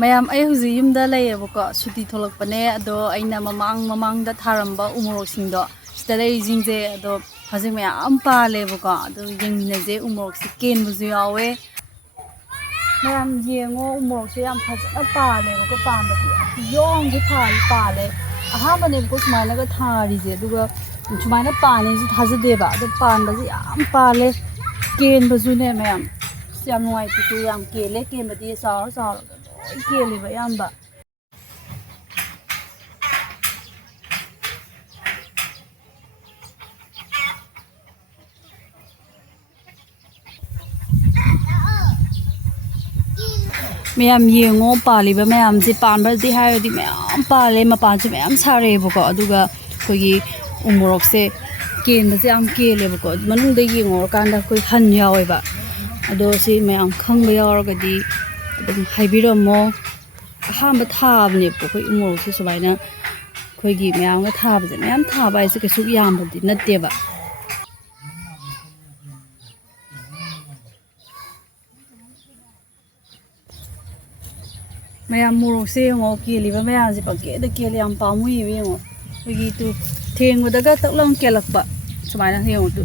ꯃꯌꯥꯝ ꯑꯩ ꯍꯧꯖꯤꯛ ꯌꯨꯝꯗ ꯂꯩꯌꯦꯕꯀꯣ ꯁꯨꯇꯤ ꯊꯣꯛꯂꯛꯄꯅꯦ ꯑꯗꯣ ꯑꯩꯅ ꯃꯃꯥꯡꯗ ꯊꯥꯔꯝꯕ ꯎꯃꯣꯔꯣꯛꯁꯤꯡꯗꯣ ꯁꯤꯗ ꯂꯩꯔꯤꯁꯤꯡꯁꯦ ꯑꯗꯣ ꯍꯧꯖꯤꯛ ꯃꯌꯥꯝ ꯄꯥꯜꯂꯦꯕꯀꯣ ꯑꯗꯣ ꯌꯦꯡꯃꯤꯟꯅꯁꯦ ꯎꯃꯣꯔꯣꯛꯁꯦ ꯀꯦꯟꯕꯁꯨ ꯌꯥꯎꯋꯦ ꯃꯌꯥꯝ ꯌꯦꯡꯉꯣ ꯎꯃꯣꯔꯣꯛꯁꯦ ꯌꯥꯝ ꯐꯖꯅ ꯄꯥꯜꯂꯦꯕꯀꯣ ꯄꯥꯟꯕꯗꯤ ꯌꯣꯝꯒꯩ ꯄꯥꯜꯂꯦ ꯑꯍꯥꯟꯕꯅꯦꯕꯀꯣ ꯁꯨꯃꯥꯏꯅꯒ ꯊꯥꯔꯤꯁꯦ ꯑꯗꯨꯒ ꯁꯨꯃꯥꯏꯅ ꯄꯥꯜꯂꯦꯁꯨ ꯊꯥꯖꯗꯦꯕ ꯑꯗꯣ ꯄꯥꯟꯕꯁꯦ ꯌꯥꯝ ꯄꯥꯜꯂꯦ ꯀꯦꯟꯕꯁꯨꯅꯦ ꯃꯌꯥꯝ ꯌꯥꯝ ꯅꯨꯡꯉꯥꯏꯇꯦ ꯌꯥꯝ ꯀꯦꯜꯂꯦ ꯀꯦꯟꯕꯗꯤ ꯆꯥꯎꯔꯒ ꯂꯣꯏ ꯀꯦꯜꯂꯦꯕ ꯑꯌꯥꯝꯕ ꯃꯌꯥꯝ ꯌꯦꯡꯉꯣ ꯄꯥꯜꯂꯤꯕ ꯃꯌꯥꯝꯁꯦ ꯄꯥꯟꯕꯗꯤ ꯍꯥꯏꯔꯗꯤ ꯃꯌꯥꯝ ꯄꯥꯜꯂꯦ ꯃꯄꯥꯟꯁꯨ ꯃꯌꯥꯝ ꯁꯥꯔꯛꯑꯦꯕꯀꯣ ꯑꯗꯨꯒ ꯑꯩꯈꯣꯏꯒꯤ ꯎꯃꯣꯔꯣꯛꯁꯦ ꯀꯦꯟꯕꯁꯦ ꯌꯥꯝ ꯀꯦꯜꯂꯦꯕꯀꯣ ꯃꯅꯨꯡꯗ ꯌꯦꯡꯉꯨꯔꯀꯥꯟꯗ ꯑꯩꯈꯣꯏ ꯍꯟ ꯌꯥꯎꯋꯦꯕ ꯑꯗꯣ ꯁꯤ ꯃꯌꯥꯝ ꯈꯪꯕ ꯌꯥꯎꯔꯒꯗꯤ ꯑꯗꯨꯝ ꯍꯥꯏꯕꯤꯔꯝꯃꯣ ꯑꯍꯥꯟꯕ ꯊꯥꯕꯅꯦꯕꯀꯣ ꯑꯩꯈꯣই ꯎꯃꯣꯔꯣꯛꯁꯦ ꯁꯨꯃꯥꯏꯅ ꯑꯩꯈꯣꯏꯒꯤ ꯃꯌꯥꯝꯒ ꯊꯥꯕꯁꯦ ꯃꯌꯥꯝ ꯊꯥꯕ ꯍꯥꯏꯁꯦ ꯀꯩꯁꯨ ꯌꯥꯝꯕꯗꯤ ꯅꯠꯇꯦꯕ ꯃꯌꯥꯝ ꯃꯣꯔꯣꯛꯁꯦ ꯌꯦꯡꯉꯣ ꯀꯦꯜꯂꯤꯕ ꯃꯌꯥꯝꯁꯦ ꯄꯪꯀꯦꯜꯗ ꯀꯦꯜꯂꯦ ꯌꯥꯝ ꯄꯥꯝꯃꯨꯏꯕ ꯌꯦꯡꯉꯣ ꯑꯩꯈꯣꯏꯒꯤ ꯇꯨ ꯊꯦꯡꯕꯗꯒ ꯇꯛꯂꯥꯎ ꯀꯦꯜꯂꯛꯄ ꯁꯨꯃꯥꯏꯅ ꯌꯦꯡꯉꯣ ꯇꯨ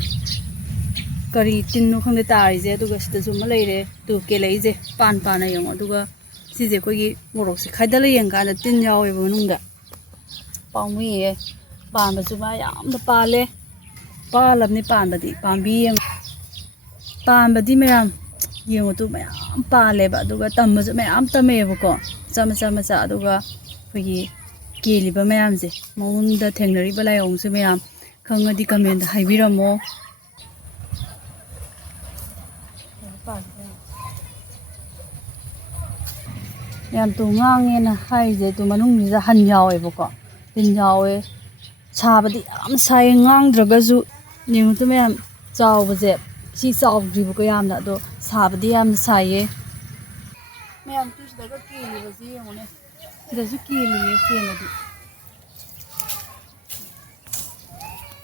ꯀꯔꯤ ꯇꯤꯟꯅꯣ ꯈꯪꯗꯦ ꯇꯥꯔꯤꯁꯦ ꯑꯗꯨꯒ ꯁꯤꯗꯁꯨ ꯑꯃ ꯂꯩꯔꯦ ꯇꯨ ꯀꯦꯜꯂꯛꯏꯁꯦ ꯄꯥꯟꯅ ꯌꯦꯡꯉꯣ ꯑꯗꯨꯒ ꯁꯤꯁꯦ ꯑꯩꯈꯣꯏꯒꯤ ꯃꯣꯔꯣꯛꯁꯦ ꯈꯥꯏꯗꯠꯂ ꯌꯦꯡꯀꯥꯟꯗ ꯇꯤꯟ ꯌꯥꯎꯋꯦꯕ ꯃꯅꯨꯡꯗ ꯄꯥꯝꯃꯨꯏꯌꯦ ꯄꯥꯟꯕꯁꯨ ꯃꯥ ꯌꯥꯝꯅ ꯄꯥꯜꯂꯦ ꯄꯥꯜꯂꯕꯅꯤ ꯄꯥꯟꯕꯗꯤ ꯄꯥꯝꯕꯤ ꯄꯥꯟꯕꯗꯤ ꯃꯌꯥꯝ ꯌꯦꯡꯉꯨꯇꯨ ꯃꯌꯥꯝ ꯄꯥꯜꯂꯦꯕ ꯑꯗꯨꯒ ꯇꯝꯕꯁꯨ ꯃꯌꯥꯝ ꯇꯝꯃꯦꯕꯀꯣ ꯃꯆꯥ ꯑꯗꯨꯒ ꯑꯩꯈꯣꯏꯒꯤ ꯀꯦꯜꯂꯤꯕ ꯃꯌꯥꯝꯁꯦ ꯃꯉꯣꯟꯗ ꯊꯦꯡꯅꯔꯤꯕ ꯂꯥꯏꯑꯣꯡꯁꯦ ꯃꯌꯥꯝ ꯈꯪꯉꯗꯤ ꯀꯃꯦꯟꯗ ꯍꯥꯏꯕꯤꯔꯝꯃꯣ ꯌꯥꯝ ꯇꯨ ꯉꯥꯡꯉꯦꯅ ꯍꯥꯏꯔꯤꯁꯦ ꯇꯨ ꯃꯅꯨꯡꯁꯤꯗ ꯍꯟ ꯌꯥꯎꯋꯦꯕꯀꯣ ꯇꯤꯟ ꯌꯥꯎꯋꯦ ꯁꯥꯕꯗꯤ ꯌꯥꯝ ꯁꯥꯏꯌꯦ ꯉꯥꯡꯗ꯭ꯔꯒꯁꯨ ꯌꯦꯡꯉꯨꯇꯨ ꯃꯌꯥꯝ ꯆꯥꯎꯕꯁꯦ ꯁꯤ ꯆꯥꯎꯗ꯭ꯔꯤꯕꯀꯣ ꯌꯥꯝꯅ ꯑꯗꯣ ꯁꯥꯕꯗꯤ ꯌꯥꯝꯅ ꯁꯥꯏꯌꯦ ꯃꯌꯥꯝ ꯇꯨ ꯁꯤꯗꯒ ꯀꯦꯜꯂꯤꯕꯁꯤ ꯌꯦꯡꯉꯨꯅꯦ ꯁꯤꯗꯁꯨ ꯀꯦꯜꯂꯤꯌꯦ ꯀꯦꯜꯂꯗꯤ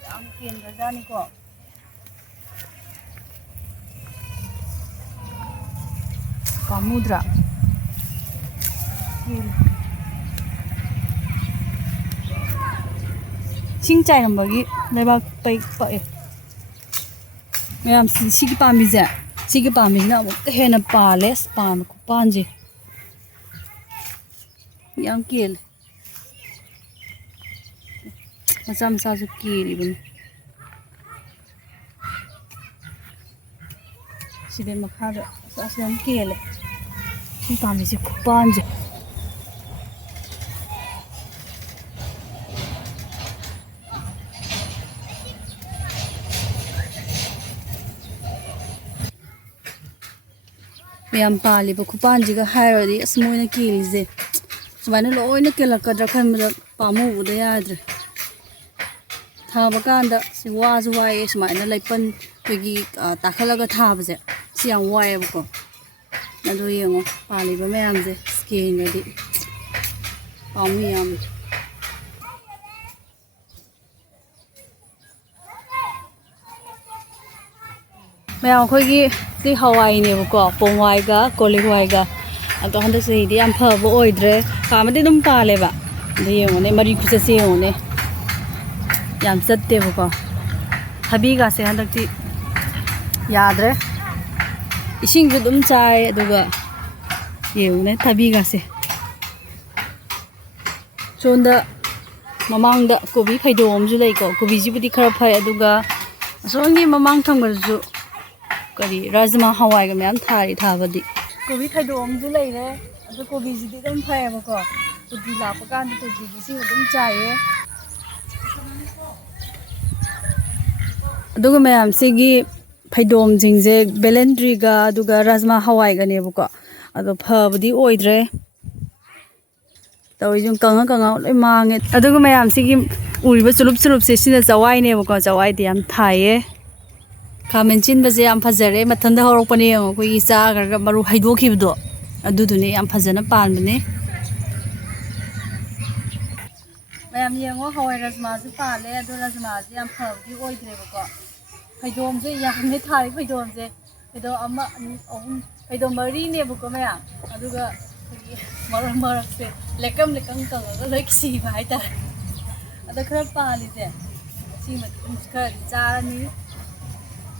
ꯌꯥꯝ ꯀꯦꯟꯒ꯭ꯔꯖꯥꯠꯅꯤꯀꯣ ꯄꯥꯝꯃꯨꯗ꯭ꯔꯥ ꯏꯁꯤꯡ ꯆꯥꯏꯔꯝꯕꯒꯤ ꯂꯩꯕꯥꯛ ꯄꯛꯑꯦ ꯃꯌꯥꯝ ꯁꯤꯒꯤ ꯄꯥꯝꯕꯤꯁꯦ ꯁꯤꯒꯤ ꯄꯥꯝꯕꯤꯁꯤꯅ ꯑꯃꯨꯛꯀ ꯍꯦꯟꯅ ꯄꯥꯜꯂꯦ ꯄꯥꯟꯕ ꯈꯨꯄꯥꯟꯁꯦ ꯌꯥꯝ ꯀꯦꯜꯂꯦ ꯃꯆꯥꯁꯨ ꯀꯦꯜꯂꯤꯕꯅꯤ ꯁꯤꯗꯩ ꯃꯈꯥꯗ ꯑꯁ ꯌꯥꯝ ꯀꯦꯜꯂꯦ ꯁꯤ ꯄꯥꯝꯕꯤꯁꯦ ꯈꯨꯄꯥꯟꯁꯦ ꯃꯌꯥꯝ ꯄꯥꯜꯂꯤꯕ ꯈꯨꯄꯥꯟꯁꯤꯒ ꯍꯥꯏꯔꯨꯔꯗꯤ ꯑꯁ ꯃꯣꯏꯅ ꯀꯦꯜꯂꯤꯁꯦ ꯁꯨꯃꯥꯏꯅ ꯂꯣꯏꯅ ꯀꯦꯜꯂꯛꯀꯗ꯭ꯔꯥ ꯈꯟꯕꯗ ꯄꯥꯝꯃꯨꯕꯗ ꯌꯥꯗ꯭ꯔꯦ ꯊꯥꯕ ꯀꯥꯟꯗ ꯁꯤ ꯋꯥꯁꯨ ꯋꯥꯏꯑꯦ ꯁꯨꯃꯥꯏꯅ ꯂꯩꯄꯟ ꯑꯩꯈꯣꯏꯒꯤ ꯇꯥꯈꯠꯂꯒ ꯊꯥꯕꯁꯦ ꯁꯤ ꯌꯥꯝ ꯋꯥꯏꯑꯦꯕꯀꯣ ꯑꯗꯣ ꯌꯦꯡꯉꯣ ꯄꯥꯜꯂꯤꯕ ꯃꯌꯥꯝꯁꯦ ꯀꯦꯟꯒ꯭ꯔꯗꯤ ꯄꯥꯝꯃꯨꯏ ꯌꯥꯝꯅ ꯃꯌꯥꯝ ꯑꯩꯈꯣꯏꯒꯤ ꯁꯤ ꯍꯋꯥꯏꯅꯦꯕꯀꯣ ꯄꯣꯡꯋꯥꯏꯒ ꯀꯣꯂꯤ ꯍꯋꯥꯏꯒ ꯑꯗꯣ ꯍꯟꯗꯛ ꯆꯍꯤꯗꯤ ꯌꯥꯝ ꯐꯕ ꯑꯣꯏꯗ꯭ꯔꯦ ꯄꯥꯟꯕꯗꯤ ꯑꯗꯨꯝ ꯄꯥꯜꯂꯦꯕ ꯑꯗꯣ ꯌꯦꯡꯉꯨꯅꯦ ꯃꯔꯤ ꯈꯨꯆꯠꯁꯦ ꯌꯦꯡꯉꯨꯅꯦ ꯌꯥꯝ ꯆꯠꯇꯦꯕꯀꯣ ꯊꯕꯤꯒꯥꯁꯦ ꯍꯟꯗꯛꯇꯤ ꯌꯥꯗ꯭ꯔꯦ ꯏꯁꯤꯡꯁꯨ ꯑꯗꯨꯝ ꯆꯥꯏ ꯑꯗꯨꯒ ꯌꯦꯡꯉꯨꯅꯦ ꯊꯕꯤꯒꯥꯁꯦ ꯁꯣꯝꯗ ꯃꯃꯥꯡꯗ ꯀꯣꯕꯤ ꯐꯩꯗꯣꯝ ꯑꯃꯁꯨ ꯂꯩꯀꯣ ꯀꯣꯕꯤꯁꯤꯕꯨꯗꯤ ꯈꯔ ꯐꯩ ꯑꯗꯨꯒ ꯑꯁꯣꯝꯒꯤ ꯃꯃꯥꯡ ꯊꯪꯕꯗꯁꯨ ꯀꯔꯤ ꯔꯥꯖꯃꯥ ꯍꯋꯥꯏꯒ ꯃꯌꯥꯝ ꯊꯥꯕꯗꯤ ꯀꯣꯕꯤ ꯐꯩꯗꯣꯝ ꯑꯃꯁꯨ ꯂꯩꯔꯦ ꯑꯗꯣ ꯀꯣꯕꯤꯁꯤꯗꯤ ꯑꯗꯨꯝ ꯐꯩꯌꯦꯕꯀꯣ ꯇꯣꯇꯤ ꯂꯥꯛꯄ ꯀꯥꯟꯗ ꯇꯣꯇꯤꯒꯤ ꯏꯁꯤꯡ ꯑꯗꯨꯝ ꯆꯥꯏꯌꯦ ꯑꯗꯨꯒ ꯃꯌꯥꯝꯁꯤꯒꯤ ꯐꯩꯗꯣꯝꯁꯤꯡꯁꯦ ꯕꯦꯂꯦꯟꯗ꯭ꯔꯤꯒ ꯑꯗꯨꯒ ꯔꯥꯖꯃꯥ ꯍꯋꯥꯏꯒꯅꯦꯕꯀꯣ ꯑꯗꯣ ꯐꯕꯗꯤ ꯑꯣꯏꯗ꯭ꯔꯦ ꯇꯧꯔꯤꯁꯤ ꯀꯪꯉ ꯂꯣꯏ ꯃꯥꯡꯉꯦ ꯑꯗꯨꯒ ꯃꯌꯥꯝꯁꯤꯒꯤ ꯎꯔꯤꯕ ꯆꯨꯂꯨꯞꯁꯦ ꯁꯤꯅ ꯆꯋꯥꯏꯅꯦꯕꯀꯣ ꯆꯋꯥꯏꯗꯤ ꯌꯥꯝ ꯊꯥꯏꯌꯦ ꯈꯥꯃꯦꯟ ꯁꯤꯟꯕꯁꯦ ꯌꯥꯝ ꯐꯖꯔꯦ ꯃꯊꯟꯇ ꯍꯧꯔꯛꯄꯅꯦ ꯌꯦꯡꯉꯣ ꯑꯩꯈꯣꯏꯒꯤ ꯆꯥꯈ꯭ꯔꯒ ꯃꯔꯨ ꯍꯩꯗꯣꯛꯈꯤꯕꯗꯣ ꯑꯗꯨꯗꯨꯅꯦ ꯌꯥꯝ ꯐꯖꯅ ꯄꯥꯟꯕꯅꯦ ꯃꯌꯥꯝ ꯌꯦꯡꯉꯣ ꯍꯋꯥꯏ ꯔꯥꯖꯃꯥꯁꯨ ꯄꯥꯜꯂꯦ ꯑꯗꯣ ꯔꯥꯖꯃꯥꯁꯦ ꯌꯥꯝ ꯐꯕꯗꯤ ꯑꯣꯏꯗ꯭ꯔꯦꯕꯀꯣ ꯐꯩꯗꯣꯝꯁꯦ ꯌꯥꯝꯅ ꯊꯥꯔꯤ ꯐꯩꯗꯣꯝꯁꯦ ꯐꯩꯗꯣꯝ 1 2 3 4 ꯐꯩꯗꯣꯝ 4ꯅꯦꯕꯀꯣ ꯃꯌꯥꯝ ꯑꯗꯨꯒ Marang marang se lekam lekam kang ga loi si bai ta ada khara pali se si ma khara charani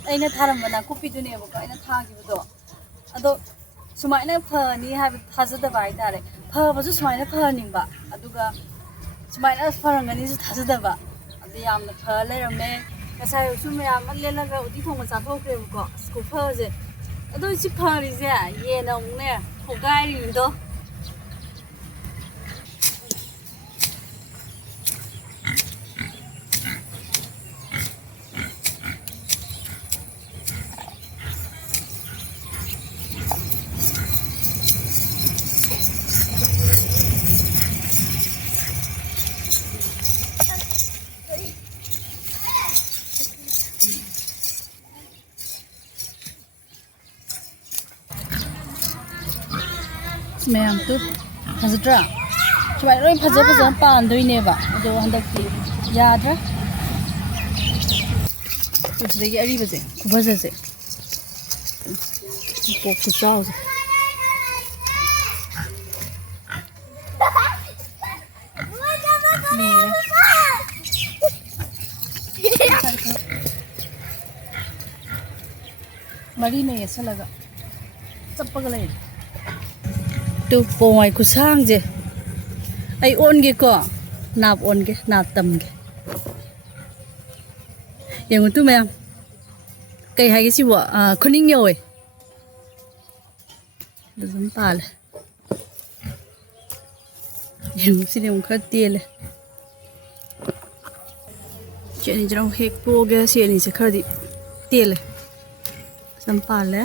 aina tharam bana kupi du ne ba ko aina thagi do ado sumaina phani ha thajada bai tare pha ba su sumaina phani ba aduga sumaina pharangani su thajada ba adi yamna pha leirame kasai su mayam lelaga udi thong sa thokre ko sku pha je ado si phari je ye na ne hogai ri do Ma'am tu hazra chwai roi phaja phaja pan doi ne ba ado handak ti yadra tu sigi ari baje kubaja se ko ku chao se mari ne yesa laga chappaga lai tu poi ku sang je ai on ge ko nap on ge na tam ge yang tu ma'am kai hai ge si wa khuning yo oi da zum pa le yang si ne kha te le che ni jrong hek po ge si ni se kha di te le sam pa le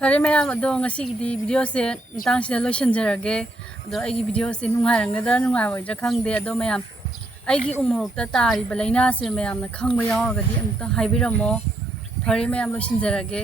Kare maya ado ngasi gidi video se tang sida lotion jarage ado aigi video se nungai rangada nungai waidra khangde ado mayam aigi umorok ta tari balaina se mayam na khangba yawagadi amta haibiramo kare mayam lotion jarage